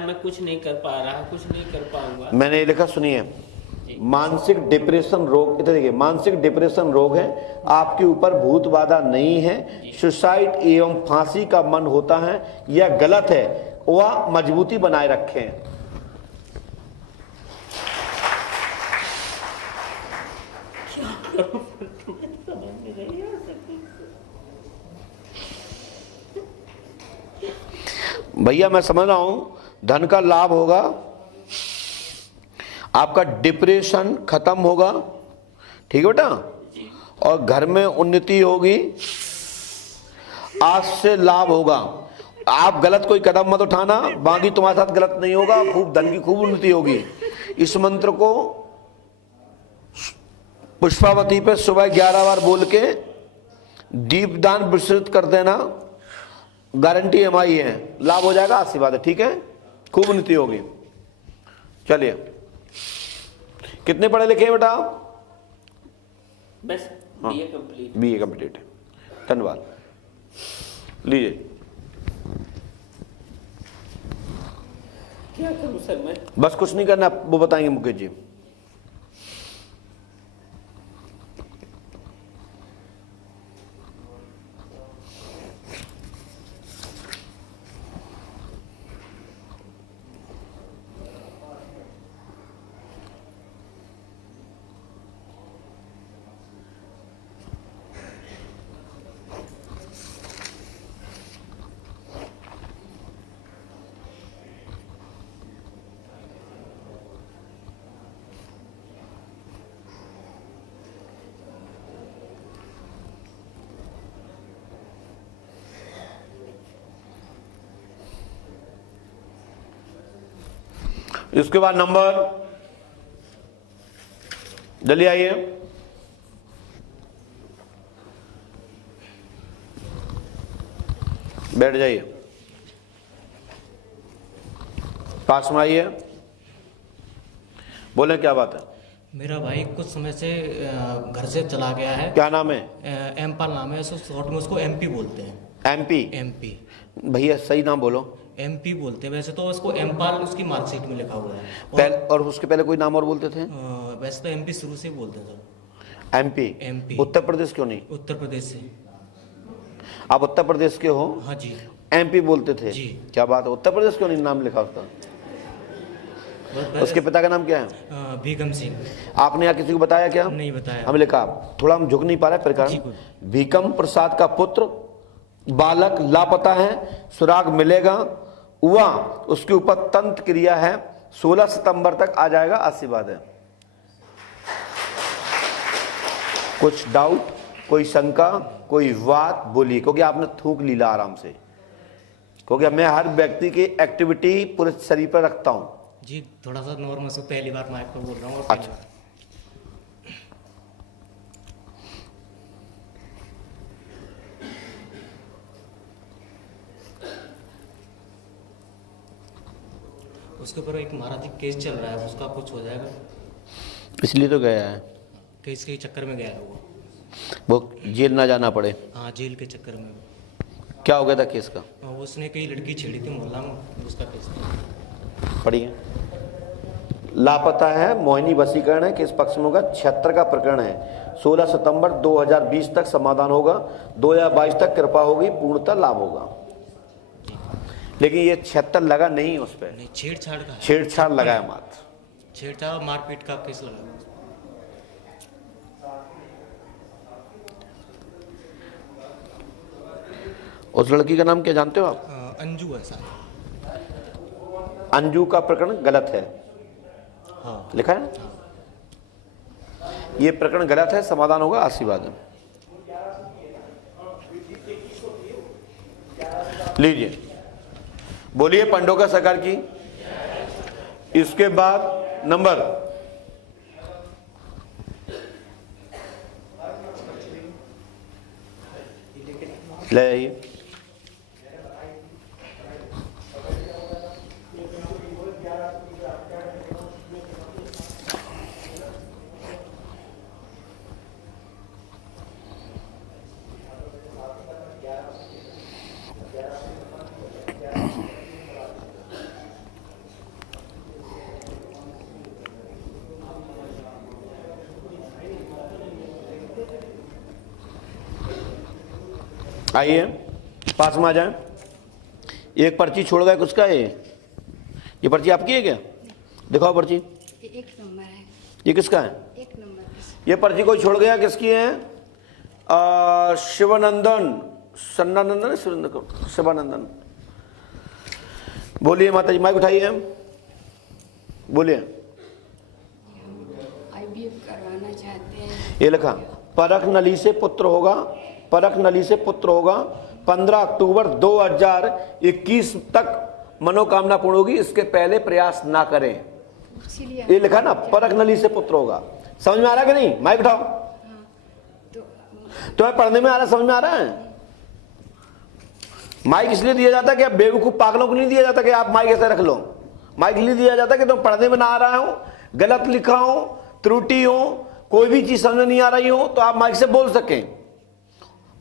मैं कुछ नहीं कर पा रहा, कुछ नहीं कर पाऊंगा। मैंने ये लिखा, सुनिए, मानसिक डिप्रेशन रोग, इधर देखिए, मानसिक डिप्रेशन रोग है, आपके ऊपर भूत बाधा नहीं है, सुसाइड एवं फांसी का मन होता है, यह गलत है, वह मजबूती बनाए रखें। भैया मैं समझ रहा हूं, धन का लाभ होगा, आपका डिप्रेशन खत्म होगा, ठीक है बेटा, और घर में उन्नति होगी, आज से लाभ होगा। आप गलत कोई कदम मत उठाना, बाकी तुम्हारे साथ गलत नहीं होगा, खूब धन की खूब उन्नति होगी। इस मंत्र को पुष्पावती पे सुबह 11 बार बोल के दीपदान विस्तृत कर देना, गारंटी हमारी है, लाभ हो जाएगा, आशीर्वाद है, ठीक है, खूब उन्नति होगी। चलिए, कितने पढ़े लिखे हैं बेटा? बस बीए कंप्लीट। बीए कंप्लीट है, धन्यवाद। लीजिए। क्या करूं सर मैं? बस कुछ नहीं करना, वो बताएंगे मुकेश जी। इसके बाद नंबर, जल्दी आइए, बैठ जाइए, पास में आइए, बोले क्या बात है? मेरा भाई कुछ समय से घर से चला गया है। क्या नाम है? एमपाल नाम है, शॉर्ट में उसको एमपी बोलते हैं। एमपी? एमपी भैया सही नाम बोलो। एमपी बोलते हैं, वैसे तो उसको एमपाल उसकी मार्कशीट में लिखा हुआ है। और उसके पहले कोई नाम और बोलते थे? वैसे तो एमपी शुरू से ही बोलते हैं sir. MP? MP. Uttar Pradesh क्यों नहीं? उत्तर प्रदेश से। आप उत्तर प्रदेश के हो? हाँ जी। एमपी बोलते थे जी। क्या बात है, उत्तर प्रदेश क्यों नहीं नाम लिखा उसका? उसके पिता का नाम क्या है? भीकम सिंह। आपने यहाँ किसी को बताया क्या? नहीं बताया। हमें लिखा, थोड़ा हम झुक नहीं पा रहे प्रकार। भीकम प्रसाद का पुत्र, बालक लापता है, सुराग मिलेगा, वह उसके ऊपर तंत्र क्रिया है, 16 सितंबर तक आ जाएगा, आशीर्वाद है। कुछ डाउट, कोई शंका, कोई बात बोलिए, क्योंकि आपने थूक लीला आराम से, क्योंकि मैं हर व्यक्ति की एक्टिविटी पूरे शरीर पर रखता हूं जी। थोड़ा सा नॉर्मल से पहली बार माइक पर बोल रहा हूँ। अच्छा, उसके ऊपर एक महाराज केस चल रहा है, उसका कुछ हो जाएगा? इसलिए तो गया है, केस के चक्कर में गया है वो जेल ना जाना पड़े। हाँ, जेल के चक्कर में। क्या हो गया था केस का? उसने कई लड़की छेड़ी थी मोहल्ला में, उसका केस था। पढ़िए। लापता है, मोहिनी वशीकरण है, किस पक्ष में होगा? 76 का प्रकरण है, 16 सितंबर 2020 तक समाधान होगा, 2022 तक कृपा होगी, पूर्णतः लाभ होगा। लेकिन ये 76 लगा नहीं उस पर, नहीं, छेड़छाड़ का है। छेड़छाड़ लगाया मात्र, छेड़छाड़ और मारपीट का केस लगा। उस लड़की का नाम क्या जानते हो आप? अंजू है सर। अंजू का प्रकरण गलत है। हाँ। लिखा है, ये प्रकरण गलत है, समाधान होगा, आशीर्वाद है। लीजिए, बोलिए पंडोका सरकार की। इसके बाद नंबर, ले आइए। आइए पास में आ जाए। एक पर्ची छोड़ गए किसका है ये पर्ची आपकी है क्या? दिखाओ पर्ची। एक नंबर है। ये किसका है? एक नंबर। ये पर्ची कोई छोड़ गया, किसकी है? शिवानंदन, सन्नानंदन, शिवानंदन। बोलिए माता जी, माइक उठाइए, बोलिए। IVF करवाना चाहते हैं। ये लिखा परख नली से पुत्र होगा, परख नली से पुत्र होगा। 15 अक्टूबर 2021 तक मनोकामना पूर्ण होगी, इसके पहले प्रयास ना करें। इसीलिए ये लिखा ना, परख नली से पुत्र होगा। समझ में आ रहा है कि नहीं? माइक उठाओ। तुम्हें पढ़ने में आ रहा, समझ में आ रहा है? माइक इसलिए दिया जाता है कि आप बेवकूफ पागलों को नहीं दिया जाता कि आप माइक ऐसे रख लो। माइक इसलिए दिया जाता है कि तुम पढ़ने में ना आ रहा हो, गलत लिखा हो, त्रुटि हो, कोई भी चीज समझ में नहीं आ रही हो, तो आप माइक से बोल सकें।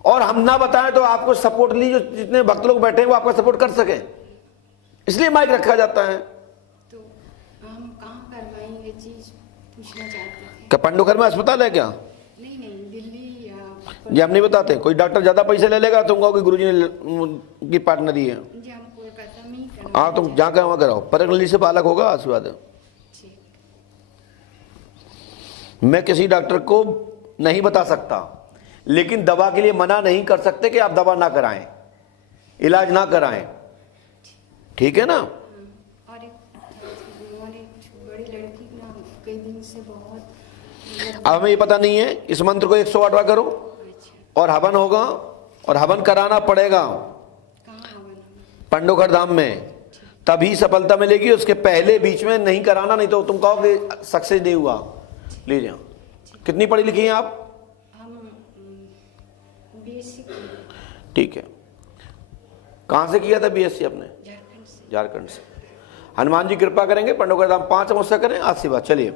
और हम ना बताएं तो आपको सपोर्ट ली, जो जितने भक्त लोग बैठे हैं वो आपका सपोर्ट कर सके, इसलिए माइक रखा जाता है। तो हम कहाँ करवाएं ये चीज पूछना चाहते थे। क्या पंडोखर में अस्पताल है क्या? नहीं नहीं, दिल्ली या ये हम नहीं बताते। कोई डॉक्टर ज्यादा पैसे ले लेगा, तुम कहो कि गुरुजी ने की पार्टनरी है। जी, हम कोलकाता में ही करवाना हाँ, तुम जहाँ वहाँ कराओ। परख नली से बालक होगा, आशीर्वाद है। चाहते हैं। मैं किसी डॉक्टर को नहीं बता सकता, लेकिन दवा के लिए मना नहीं कर सकते कि आप दवा ना कराएं, इलाज ना कराएं, ठीक है ना? और एक बड़ी लड़की ना कई दिन से बहुत। अब हमें ये पता नहीं है। इस मंत्र को 108वां करो अच्छा, और हवन होगा, और हवन कराना पड़ेगा कहाँ हवन? पंडोखर धाम में, तभी सफलता मिलेगी। उसके पहले बीच में नहीं कराना, नहीं तो तुम कहो कि सक्सेस नहीं हुआ। लीजिए। कितनी पढ़ी लिखी हैं आप? हम बेसिक ठीक है। कहाँ से किया था बीएससी आपने? झारखंड से। झारखंड से। हनुमान जी कृपा करेंगे, पंडोखर धाम 5 अमावस्या करें, आज से बात। चलिए।